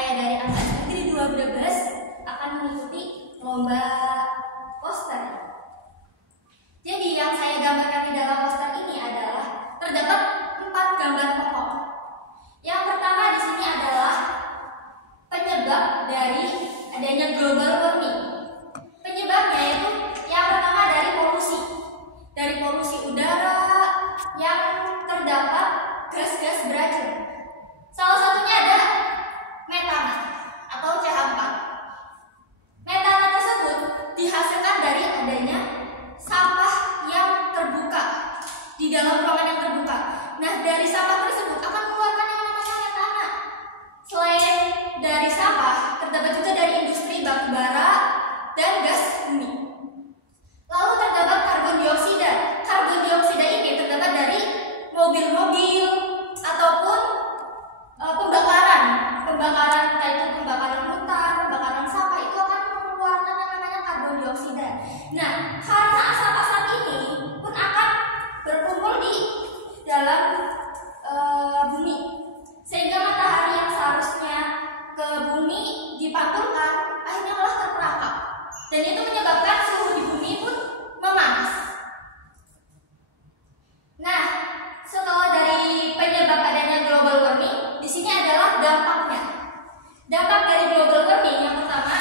saya dari Angkatan Negeri 2 Brebes akan mengikuti lomba poster. Jadi yang saya gambarkan di dalam poster ini adalah terdapat 4 gambar pokok. Yang pertama di sini adalah penyebab dari adanya global warming. Penyebabnya itu yang pertama dari polusi udara yang terdapat gas-gas beracun. Salah satunya ada metana atau CH4. Metana tersebut dihasilkan dari adanya sampah yang terbuka di dalam ruangan yang terbuka. Nah, dari sampah tersebut akan mengeluarkan yang namanya metana. Selain dari sampah, terdapat juga dari industri batubara dan gas bumi. Lalu terdapat karbon dioksida. Karbon dioksida ini terdapat dari mobil-mobil ataupun pembakaran, entah itu pembakaran hutan, pembakaran sampah, itu akan mengeluarkan yang namanya karbon dioksida. Nah, karena asap-asap ini pun akan berkumpul di dalam bumi, sehingga matahari yang seharusnya ke bumi dipantulkan akhirnya malah terperangkap, dan itu menyebabkan suhu di bumi pun memanas. Nah, setelah dari penyebab adanya global warming, di sini adalah dampaknya. Dampak dari global warming yang pertama,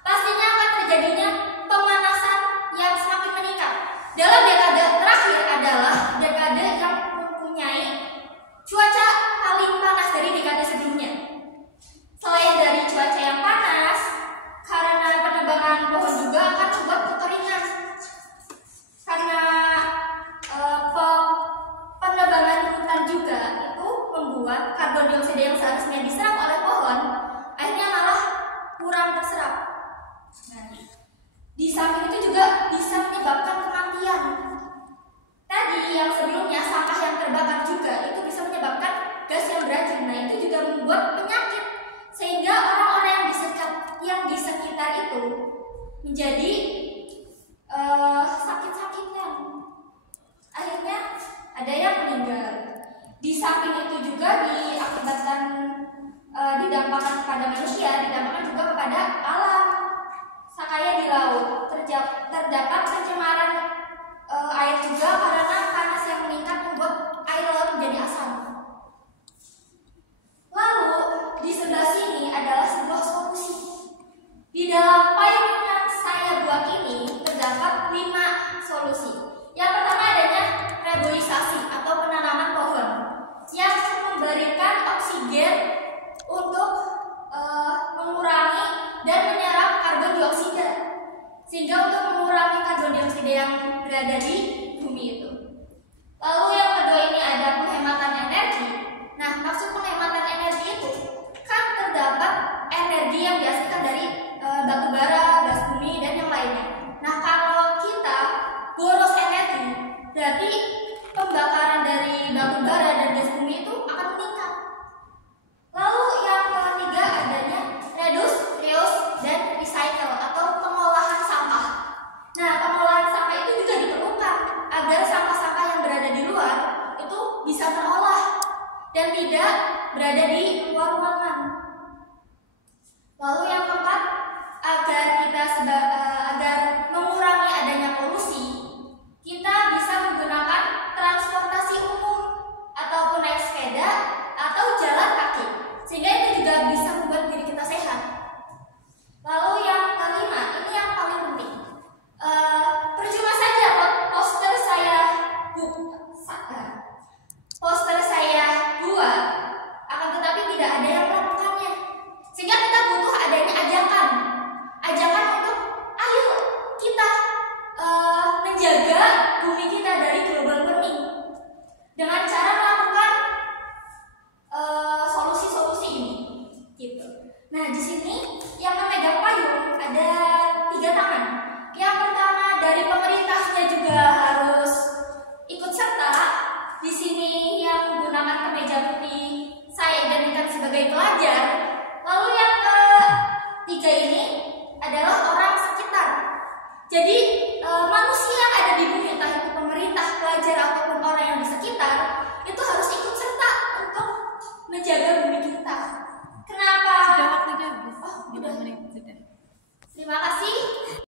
pastinya akan terjadinya pemanasan yang semakin meningkat. Dalam dekade terakhir adalah dekade yang mempunyai cuaca paling panas dari dekade sebelumnya. Selain dari cuaca yang panas, karena penebangan pohon juga akan membuat kekeringan. Karena penebangan hutan juga itu membuat karbon dioksida yang seharusnya diserap oleh pohon akhirnya malah kurang terserap. Nah, di samping itu juga bisa menyebabkan kematian. Tadi yang sebelumnya sampah yang terbakar juga itu bisa menyebabkan gas yang beracun. Nah, itu juga membuat penyakit, sehingga orang-orang yang di sekitar itu menjadi sakit-sakitan. Akhirnya ada yang meninggal. Di samping itu juga diakibatkan didampakkan kepada manusia, didampakkan juga kepada alam. Sakaya di laut terdapat pencemaran air juga karena panas yang meningkat membuat air laut menjadi asam. Lalu di sebelah sini adalah sebuah solusi. Di dalam payung yang saya buat ini terdapat 5 solusi. Yang pertama adanya reboisasi atau penanaman pohon yang memberikan oksigen untuk mengurangi dan menyerap karbon dioksida, sehingga untuk mengurangi karbon dioksida yang berada di bumi itu. Lalu yang kedua ini ada penghematan energi. Nah, maksud penghematan energi itu kan terdapat energi yang dihasilkan dari batu bara, gas bumi, dan yang lainnya. Nah, kalau kita boros energi, berarti pembakaran dari batu bara dan gas bumi itu akan meningkat. Lalu yang ketiga adanya reduce, reuse, dan recycle atau pengolahan sampah. Nah, pengolahan sampah itu juga diperlukan agar sampah-sampah yang berada di luar itu bisa terolah dan tidak berada di luar ruangan. Lalu yang keempat, agar mengurangi adanya polusi, kita bisa menggunakan transportasi umum ataupun naik sepeda atau jalan kaki, sehingga itu juga bisa membuat diri kita sehat. Lalu yang kelima, ini yang paling penting. Percuma saja poster saya buat, akan tetapi tidak ada yang melakukannya. Sehingga kita butuh adanya ajakan untuk ayo kita menjaga bumi kita dari global warming dengan cara melakukan solusi-solusi ini, gitu. Nah, di sini yang memegang payung ada 3 tangan. Yang pertama dari pemerintahnya juga harus ikut serta. Di sini yang menggunakan kemeja putih saya identikan sebagai pelajar. Lalu yang ketiga ini adalah orang sekitar. Jadi